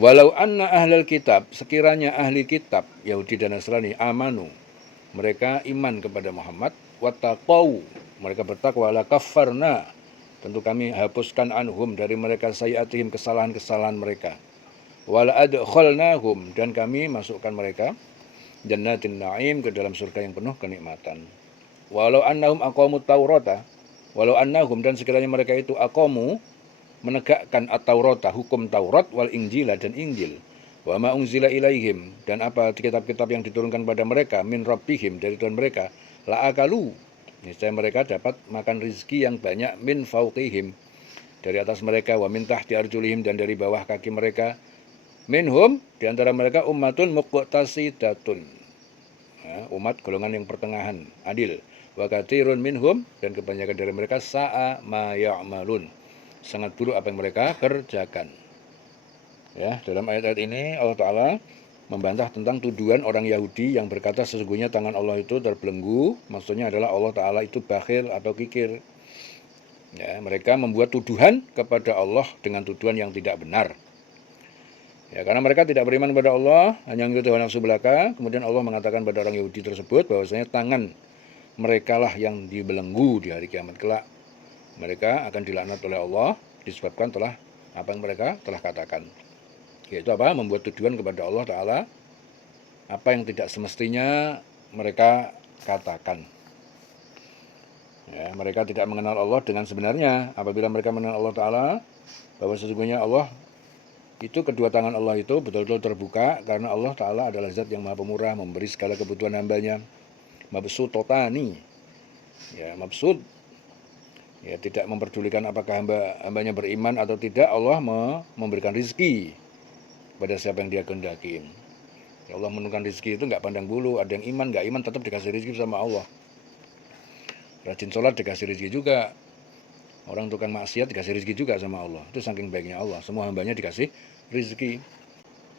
Walau anna ahlal kitab, sekiranya ahli kitab Yahudi dan Nasrani amanu, mereka iman kepada Muhammad, wattaqau, mereka bertakwa, la kaffarna, tentu kami hapuskan anhum dari mereka sayiatihim, kesalahan-kesalahan mereka, wala adkhalnahum, dan kami masukkan mereka jannatin na'im, ke dalam surga yang penuh kenikmatan. Walau annahum aqamut taurata, walau annahum, dan sekiranya mereka itu aqamu, menegakkan at-taurata, hukum Taurat, wal injila, dan Injil, wa ma unzila ilaihim, dan apa kitab-kitab yang diturunkan pada mereka, min rabbihim, dari Tuhan mereka, la akalu, niscaya mereka dapat makan rizki yang banyak, min fauqihim, dari atas mereka, wa min tahti arjulihim, dan dari bawah kaki mereka, minhum, di antara mereka ummatun muqtasidatun, umat golongan yang pertengahan, adil, wa katsirun minhum, dan kebanyakan dari mereka sa'a ma ya'malun, sangat buruk apa yang mereka kerjakan. Ya, dalam ayat-ayat ini Allah Ta'ala membantah tentang tuduhan orang Yahudi yang berkata sesungguhnya tangan Allah itu terbelenggu. Maksudnya adalah Allah Ta'ala itu bakhil atau kikir. Ya, mereka membuat tuduhan kepada Allah dengan tuduhan yang tidak benar. Ya, karena mereka tidak beriman kepada Allah, hanya mengikuti hawa nafsu belaka. Kemudian Allah mengatakan pada orang Yahudi tersebut bahwasanya tangan mereka lah yang dibelenggu di hari kiamat kelak. Mereka akan dilaknat oleh Allah disebabkan telah apa yang mereka telah katakan, yaitu apa? Membuat tuduhan kepada Allah Ta'ala apa yang tidak semestinya mereka katakan. Ya, mereka tidak mengenal Allah dengan sebenarnya. Apabila mereka mengenal Allah Ta'ala, bahwa sesungguhnya Allah itu, kedua tangan Allah itu betul-betul terbuka, karena Allah Ta'ala adalah zat yang maha pemurah, memberi segala kebutuhan hambanya. Mabsud totani, ya, mabsud, ya, tidak memperdulikan apakah hambanya beriman atau tidak. Allah memberikan rizki pada siapa yang dia kehendaki. Ya, Allah menentukan rizki itu nggak pandang bulu, ada yang iman, nggak iman, tetap dikasih rizki sama Allah. Rajin sholat dikasih rizki juga, orang tukang maksiat dikasih rizki juga sama Allah. Itu saking baiknya Allah, semua hambanya dikasih rizki.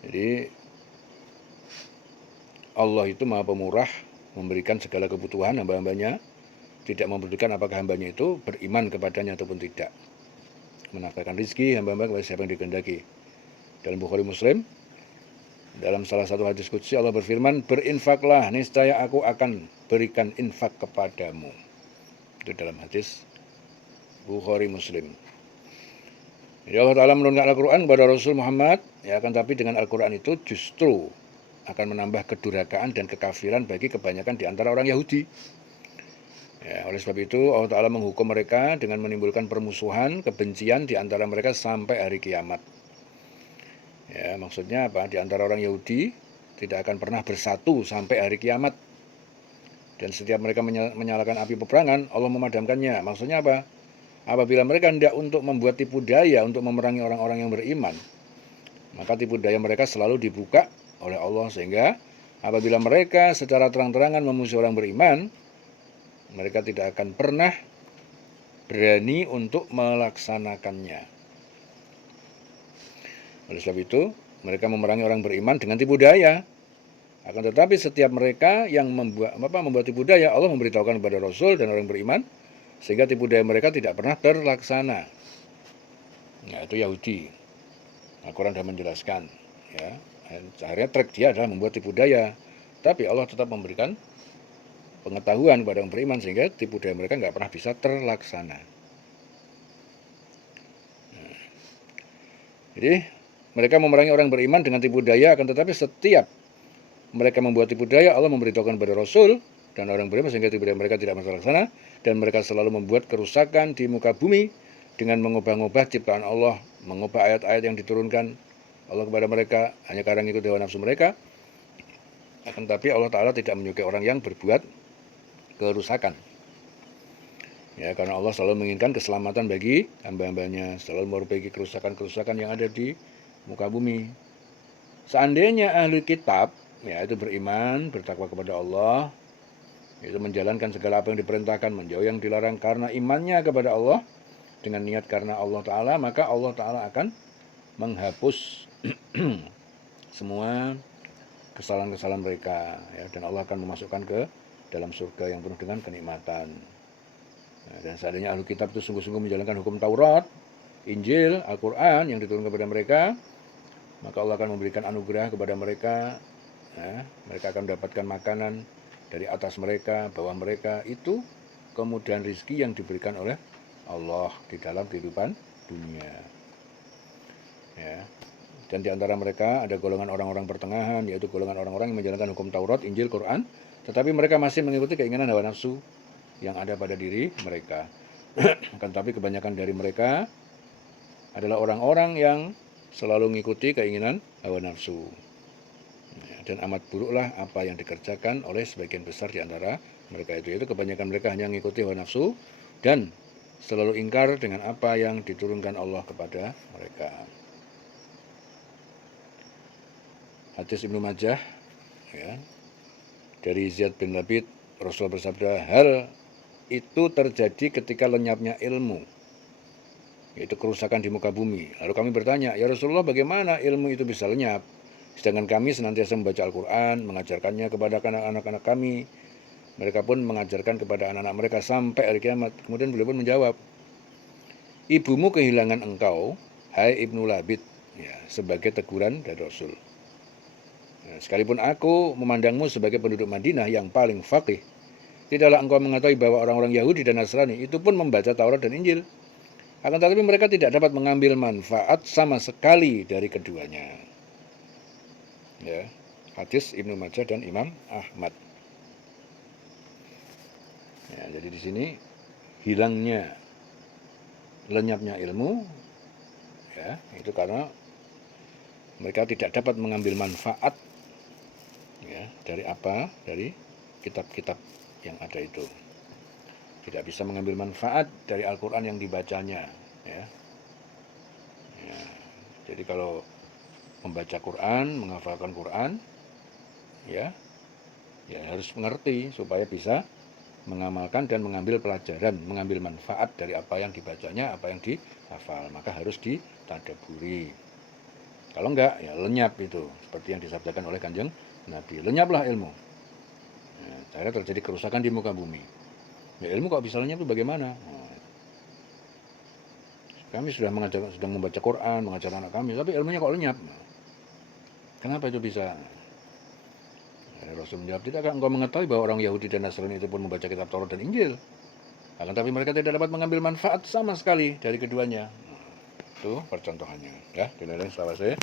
Jadi Allah itu maha pemurah, memberikan segala kebutuhan hamba-hambanya, tidak memperdulikan apakah hambanya itu beriman kepadanya ataupun tidak. Menafkahkan rizki hamba-hamba kepada siapa yang dikehendaki. Dalam Bukhari Muslim, dalam salah satu hadis qudsi Allah berfirman, berinfaklah, niscaya aku akan berikan infak kepadamu. Itu dalam hadis Bukhari Muslim. Jadi Allah Ta'ala menurunkan Al-Quran kepada Rasul Muhammad, ya, akan tapi dengan Al-Quran itu justru akan menambah kedurhakaan dan kekafiran bagi kebanyakan di antara orang Yahudi. Ya, oleh sebab itu Allah Ta'ala menghukum mereka dengan menimbulkan permusuhan, kebencian di antara mereka sampai hari kiamat. Ya, maksudnya apa? Di antara orang Yahudi tidak akan pernah bersatu sampai hari kiamat. Dan setiap mereka menyalakan api peperangan, Allah memadamkannya. Maksudnya apa? Apabila mereka hendak untuk membuat tipu daya untuk memerangi orang-orang yang beriman, maka tipu daya mereka selalu dibuka oleh Allah, sehingga apabila mereka secara terang-terangan memusuhi orang beriman, mereka tidak akan pernah berani untuk melaksanakannya. Oleh sebab itu, mereka memerangi orang beriman dengan tipu daya. Akan tetapi setiap mereka yang membuat tipu daya, Allah memberitahukan kepada Rasul dan orang beriman, sehingga tipu daya mereka tidak pernah terlaksana. Nah, itu Yahudi. Al-Quran sudah menjelaskan. Ya, akhirnya trik dia adalah membuat tipu daya. Tapi Allah tetap memberikan pengetahuan kepada orang beriman, sehingga tipu daya mereka nggak pernah bisa terlaksana. Nah, jadi mereka memerangi orang beriman dengan tipu daya, akan tetapi setiap mereka membuat tipu daya, Allah memberitahukan kepada Rasul dan orang beriman, sehingga tipu daya mereka tidak terlaksana, dan mereka selalu membuat kerusakan di muka bumi dengan mengubah-ubah ciptaan Allah, mengubah ayat-ayat yang diturunkan Allah kepada mereka hanya karena ikut hawa nafsu mereka. Akan tetapi Allah Ta'ala tidak menyukai orang yang berbuat kerusakan. Ya, karena Allah selalu menginginkan keselamatan bagi hamba-hambanya, selalu memperbaiki kerusakan-kerusakan yang ada di muka bumi. Seandainya ahli kitab, ya, itu beriman, bertakwa kepada Allah, itu menjalankan segala apa yang diperintahkan, menjauh yang dilarang karena imannya kepada Allah, dengan niat karena Allah Ta'ala, maka Allah Ta'ala akan menghapus semua kesalahan-kesalahan mereka, ya, dan Allah akan memasukkan ke dalam surga yang penuh dengan kenikmatan. Nah, dan seandainya ahli kitab itu sungguh-sungguh menjalankan hukum Taurat, Injil, Al-Quran yang diturunkan kepada mereka, maka Allah akan memberikan anugerah kepada mereka. Ya, mereka akan mendapatkan makanan dari atas mereka, bawah mereka. Itu kemudahan rizki yang diberikan oleh Allah di dalam kehidupan dunia. Ya. Dan di antara mereka ada golongan orang-orang pertengahan, yaitu golongan orang-orang yang menjalankan hukum Taurat, Injil, Quran, tetapi mereka masih mengikuti keinginan hawa nafsu yang ada pada diri mereka. Tetapi kebanyakan dari mereka adalah orang-orang yang selalu mengikuti keinginan hawa nafsu. Dan amat buruklah apa yang dikerjakan oleh sebagian besar di antara mereka itu. Yaitu kebanyakan mereka hanya mengikuti hawa nafsu dan selalu ingkar dengan apa yang diturunkan Allah kepada mereka. Hadis Ibnu Majah, ya, dari Ziyad bin Labid, Rasul bersabda, hal itu terjadi ketika lenyapnya ilmu, yaitu kerusakan di muka bumi. Lalu kami bertanya, ya Rasulullah, bagaimana ilmu itu bisa lenyap? Sedangkan kami senantiasa membaca Al-Quran, mengajarkannya kepada anak-anak kami. Mereka pun mengajarkan kepada anak-anak mereka sampai hari kiamat. Kemudian beliau pun menjawab, ibumu kehilangan engkau, hai Ibnu Labid, ya, sebagai teguran dari Rasul. Sekalipun aku memandangmu sebagai penduduk Madinah yang paling faqih, tidaklah engkau mengetahui bahwa orang-orang Yahudi dan Nasrani itu pun membaca Taurat dan Injil. Akan tetapi mereka tidak dapat mengambil manfaat sama sekali dari keduanya. Ya, hadis Ibnu Majah dan Imam Ahmad. Ya, jadi di sini hilangnya, lenyapnya ilmu, ya, itu karena mereka tidak dapat mengambil manfaat, ya, dari apa? Dari kitab-kitab yang ada itu. Tidak bisa mengambil manfaat dari Al-Quran yang dibacanya. Ya. Ya. Jadi kalau membaca Quran, menghafalkan Quran, ya harus mengerti supaya bisa mengamalkan dan mengambil pelajaran, mengambil manfaat dari apa yang dibacanya, apa yang dihafal. Maka harus ditadaburi. Kalau enggak, ya lenyap itu. Seperti yang disabdakan oleh Kanjeng Nabi. Lenyaplah ilmu. Ya, akhirnya terjadi kerusakan di muka bumi. Ya, ilmu kok bisa lenyap itu bagaimana? Kami sudah membaca Quran, mengajar anak kami, tapi ilmunya kok lenyap. Kenapa itu bisa? Rasul menjawab, tidakkah engkau mengetahui bahwa orang Yahudi dan Nasrani itu pun membaca kitab Taurat dan Injil? Akan tapi mereka tidak dapat mengambil manfaat sama sekali dari keduanya. Itu percontohannya. Ya, dengerin selawase.